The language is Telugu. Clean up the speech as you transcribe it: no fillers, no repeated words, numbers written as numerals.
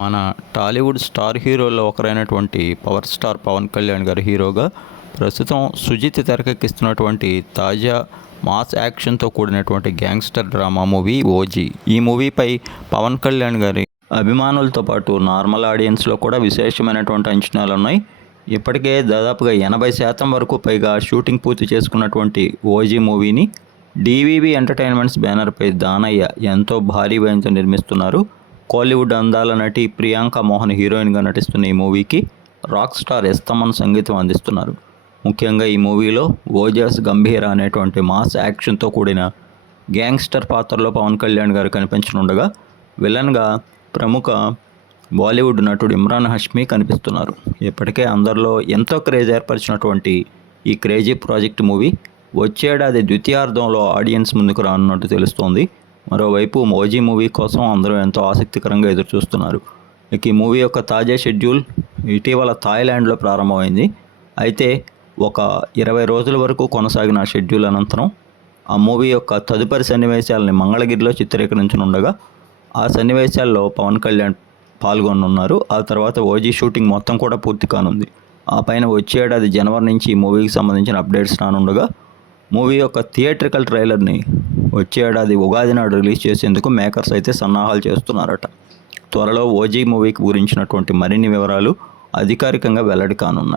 మన టాలీవుడ్ స్టార్ హీరోల్లో ఒకరైనటువంటి పవర్ స్టార్ పవన్ కళ్యాణ్ గారు హీరోగా ప్రస్తుతం సుజిత్ తెరకెక్కిస్తున్నటువంటి తాజా మాస్ యాక్షన్తో కూడినటువంటి గ్యాంగ్స్టర్ డ్రామా మూవీ ఓజీ. ఈ మూవీపై పవన్ కళ్యాణ్ గారి అభిమానులతో పాటు నార్మల్ ఆడియన్స్లో కూడా విశేషమైనటువంటి అంచనాలు ఉన్నాయి. ఇప్పటికే దాదాపుగా 80% వరకు పైగా షూటింగ్ పూర్తి చేసుకున్నటువంటి ఓజీ మూవీని డివివి ఎంటర్టైన్మెంట్స్ బ్యానర్పై దానయ్య ఎంతో భారీ వ్యయంతో నిర్మిస్తున్నారు. కోలీవుడ్ అందాల నటి ప్రియాంక మోహన్ హీరోయిన్గా నటిస్తున్న ఈ మూవీకి రాక్ స్టార్ ఎస్ తమన్ సంగీతం అందిస్తున్నారు. ముఖ్యంగా ఈ మూవీలో ఓజాస్ గంభీర అనేటువంటి మాస్ యాక్షన్తో కూడిన గ్యాంగ్స్టర్ పాత్రలో పవన్ కళ్యాణ్ గారు కనిపించనుండగా, విలన్గా ప్రముఖ బాలీవుడ్ నటుడు ఇమ్రాన్ హష్మీ కనిపిస్తున్నారు. ఇప్పటికే అందరిలో ఎంతో క్రేజ్ ఏర్పరిచినటువంటి ఈ క్రేజీ ప్రాజెక్ట్ మూవీ వచ్చేడాది ద్వితీయార్థంలో ఆడియన్స్ ముందుకు రానున్నట్టు తెలుస్తోంది. మరోవైపు ఓజీ మూవీ కోసం అందరూ ఎంతో ఆసక్తికరంగా ఎదురుచూస్తున్నారు. ఇక ఈ మూవీ యొక్క తాజా షెడ్యూల్ ఇటీవల థాయిలాండ్లో ప్రారంభమైంది. అయితే ఒక 20 రోజుల వరకు కొనసాగిన షెడ్యూల్ అనంతరం ఆ మూవీ యొక్క తదుపరి సన్నివేశాలని మంగళగిరిలో చిత్రీకరించనుండగా, ఆ సన్నివేశాల్లో పవన్ కళ్యాణ్ పాల్గొనున్నారు. ఆ తర్వాత ఓజీ షూటింగ్ మొత్తం కూడా పూర్తి కానుంది. ఆ పైన వచ్చే ఏడాది జనవరి నుంచి ఈ మూవీకి సంబంధించిన అప్డేట్స్ రానుండగా, మూవీ యొక్క థియేట్రికల్ ట్రైలర్ని వచ్చే ఏడాది ఉగాది నాడు రిలీజ్ చేసేందుకు మేకర్స్ అయితే సన్నాహాలు చేస్తున్నారట. త్వరలో ఓజీ మూవీకి గురించినటువంటి మరిన్ని వివరాలు అధికారికంగా వెల్లడి కానున్నాయి.